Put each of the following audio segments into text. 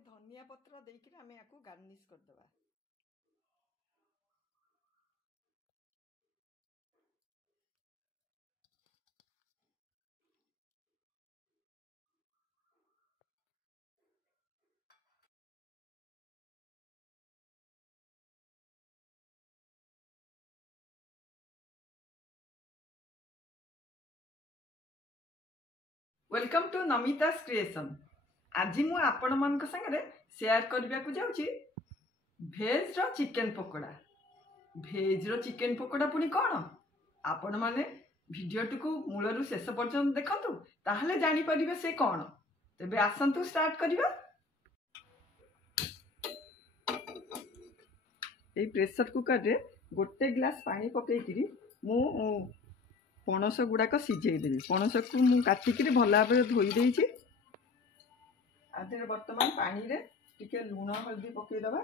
धनिया पत्र देकर आम या गार्निश करदे। Welcome to Namita's creation. आज मु आपण मानक संगे शेयर करबा को जाउची भेज रो चिकन पकोड़ा। भेज रो चिकन पकोड़ा पुनी कोन आपण माने वीडियो को मूलरू शेष पर्यंत देखंतु ताहले जानि परिबे से कोन। तबे आसंतु स्टार्ट करिबा। ए प्रेशर कुकर रे गोटे ग्लास पानी पकेइकिरी मु पणस गुड़ाक सिझेदेवी। पणस को मुझे काटिक भल भाव धोई देछि। आधे बर्तमान पानी रे टिके लुण हल्दी पकईदबा।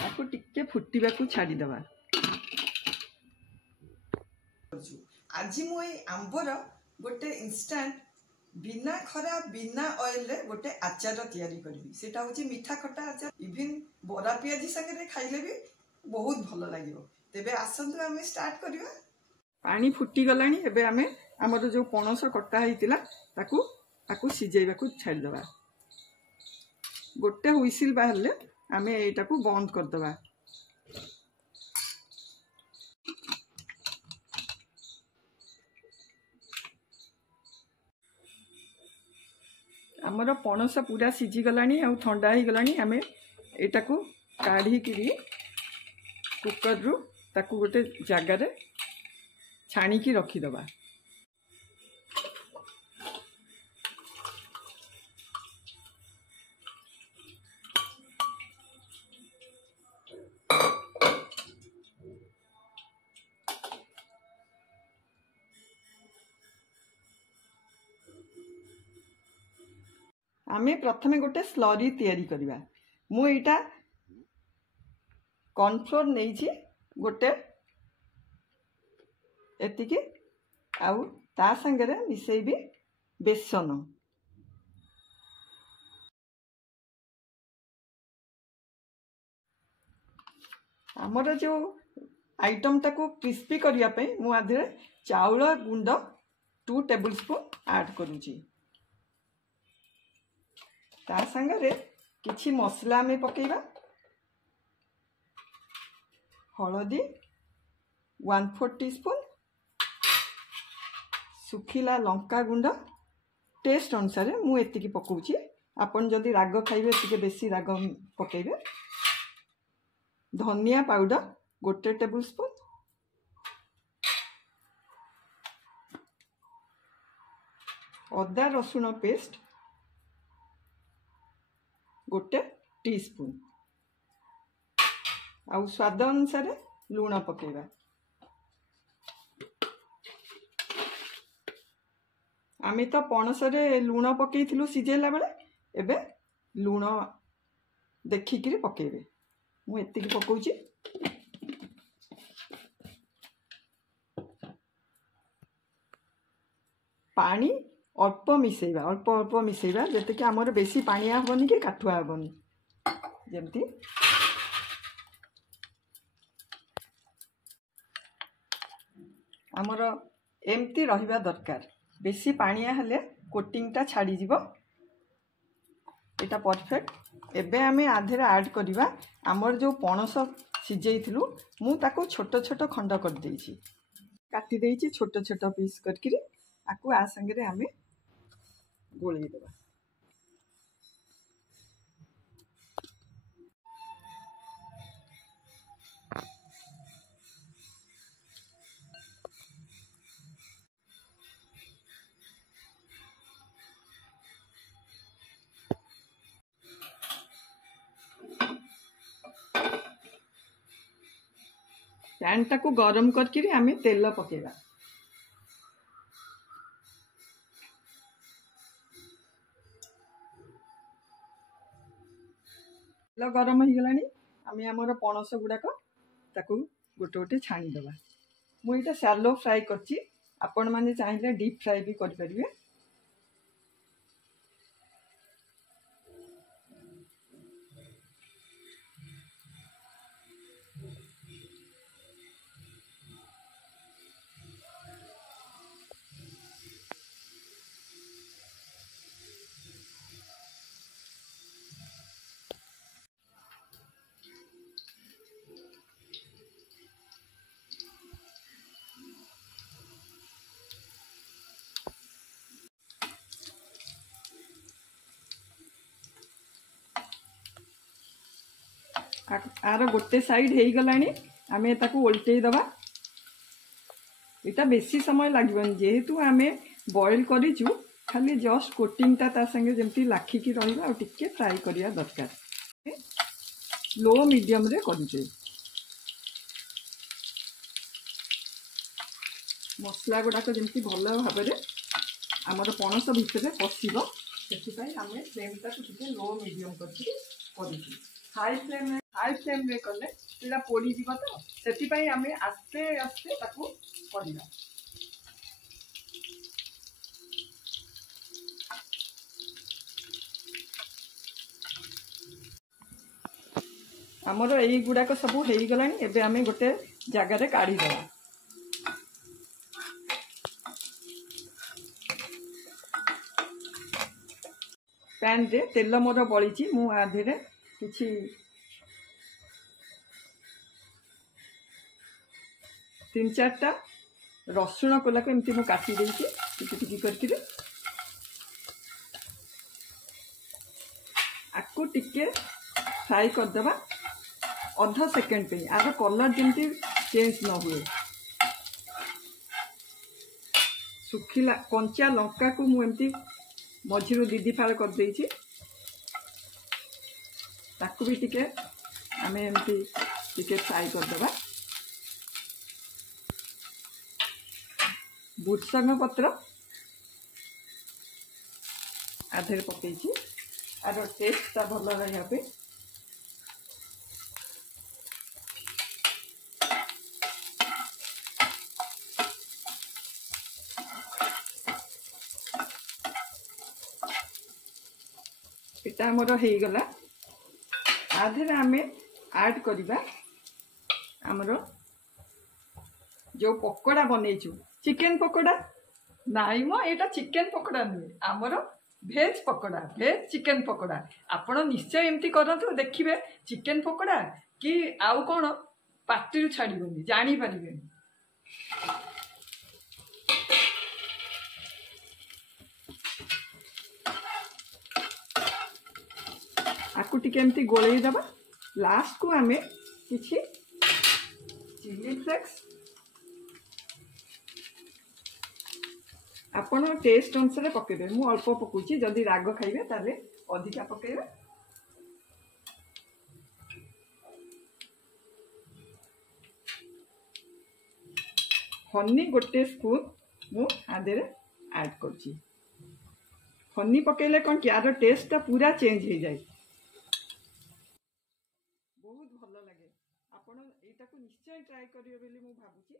आपको टिके फुटिबा को छाड़ीदबा। आज मुई आंबर गोटे इंस्टेंट बिना खरा बिना ऑयल रे गोटे आचार तैयारी करी। सेटा होची मीठा खट्टा आचार। इवन बरा पियाजी संगे खाइले भी बहुत भल लागिवो। तेबे आसंतु आमे स्टार्ट करिवा। पानी फुटी गलानी। एबे आमे हमर जो पणस कट्टा हैतिला ताकू सिजेइबा को छाडी दबा। गोटे हुइसिल बाहरले आमे एटा को बंद कर दबा। आमर पणस पूरा सिझी गलानी आ ठंडा ही गलानी। आमे एटा को काढ़ी किरी कुकर रु ताकू गोटे जगार छाणी की रखीदबा। आमे प्रथमे गोटे स्लरी तैयारी करिबा। मु एटा कॉर्नफ्लोर नेइछि गोटे एतिकी आउ ता संगरे मिसेइबी बेसन। हमर जो आइटम टाको क्रिस्पी करिया पे मु आधे चाउल गुंड 2 टेबल स्पून ऐड करूची। ता संगरे किछि मसला में पकेइबा। हलदी 1/4 टीस्पून, सुखिला लंका गुंड टेस्ट अनुसार मु एतिकी पकाउची। आपन जदि राग खाइबे एतिके बेसी राग पकेइबे। धनिया पाउडर गोटे टेबल स्पून, अदा रसुण पेस्ट गोटे टीस्पून, आउ स्वाद अनुसार लुण पकेइबा। आमे तो पणस रे लुण पकेइथिलु सिझेला बेले। एबे लुण देखिकिरी पकेइबे। मु एतिकी पकाउची। पानी अल्प मिसेइबा, अल्प मिसेइबा जते कि हमर बेसी पानिया होबनी कि काठुआ होबनी। जेमती हमर एमती रहिबा दरकार। बेसी पानिया हले कोटिंगटा छाड़ी जीवो। एटा परफेक्ट। एबे आमे आधेरा ऐड करिबा हमर जो पणस सिझेइथिलु मु ताको छोट छोट खंड कर देइछि। काटी देइछि छोट छोट पीस करकिरी आकु आ संगे आमे गोळेइ देबा। पैन टाको गरम करके आमे तेल पकेबा। तेल गरम हो गलानी। आमे हमर पणस गुड़ाक ताकू गोटे गोटे छाणीदेवा। मुझे शैलो फ्राए करची, आपण मैंने चाहिए डीप फ्राए भी करें। आर गोटे साइड हो गला आम ओल्टे दबा। यहाँ बेसी समय लगे जेहेतु आम बॉयल करूँ खाली जस्ट कोटिंगटा ता संगे जमती लाखिकी रहा और टिके फ्राए करिया दरकार। लो मीडियम रे करूँ मसला गुड़ाक जमती भल भाव में आमर पणस भितर पशिब से आम फ्लेमटा लो मीडियम कर हाई फ्लेम रे कले सीटा पोड़ी जीव तो से आम आस्ते आस्ते करवा। आमर यही गुड़ाक सब हो गला। एबे आम गोटे जगार काढ़ीदे पैन रे तेल मोर बड़ी मु आधे किछि 3-4टा रसुण कोला को एमती मु काटी देछि टिकी करके आकु टिके फ्राई करदबा अध सेकेंड पे आर कलर जमती चेंज न हुए। सुखिला कंचा लंका को मु एमती मझिरु दीदी फाड़ कर देछि ताकू भी टिके आमे एमती टिके फ्राई करदबा। भुसंग पत्र आधे पकई आर टेस्टा भल रहा पे इटा मोर हो गला। आधे आम ऐड करवा आमर जो पकोड़ा बनईचु चिकेन पकोड़ा नाई मो एटा चिकेन पकोड़ा नुहे आमर भेज पकोड़ा भेज चिकेन पकोड़ा। आपण निश्चय एमती करतु देखिए चिकेन पकोड़ा कि आउ कौन पार्टी छाड़बनी जानी पारे। आपको टिके एमती गोलई दबा। लास्ट को आमे किछि चिली फ्लेक्स आपण टेस्ट अनुसार पकेबे मु अल्प पकुची जदि राग खाइबे ताले अधिका पकेबे। हनी गोटे स्पून मु आधे ऐड करची। हनी पकेले कौन कि यार टेस्टा पूरा चेंज हो जाए बहुत भल लगे। आपण एटा को निश्चय ट्राई करियो बेली मु भाबुची।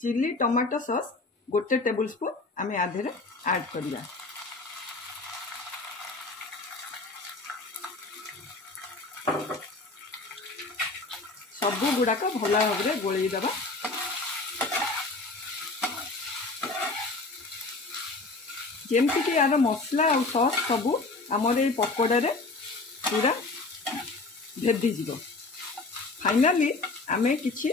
चिली टमाटो सॉस गोटे टेबल स्पून आम आधे ऐड करिया। सबू गुड़ाक भल भाव में गोलई दबा। जेमती कि यार मसला और सॉस सबू आमर ये पकोड़ा रे पूरा भेदी जीव। फाइनाली आमे किछि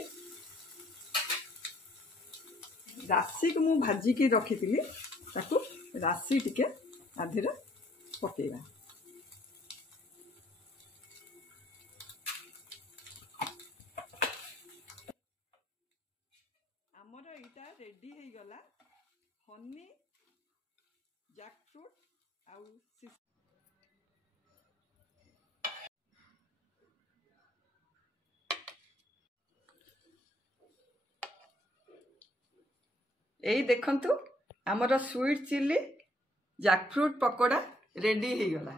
राशि को मु भाजिकी रखी ताकू राशि टिके आधे पकेगा। आमर यहाँ रेडी हो गला हनी जैकफ्रूट आउ यही देखंतु आमर sweet chilli jackfruit pakora ready हो गला।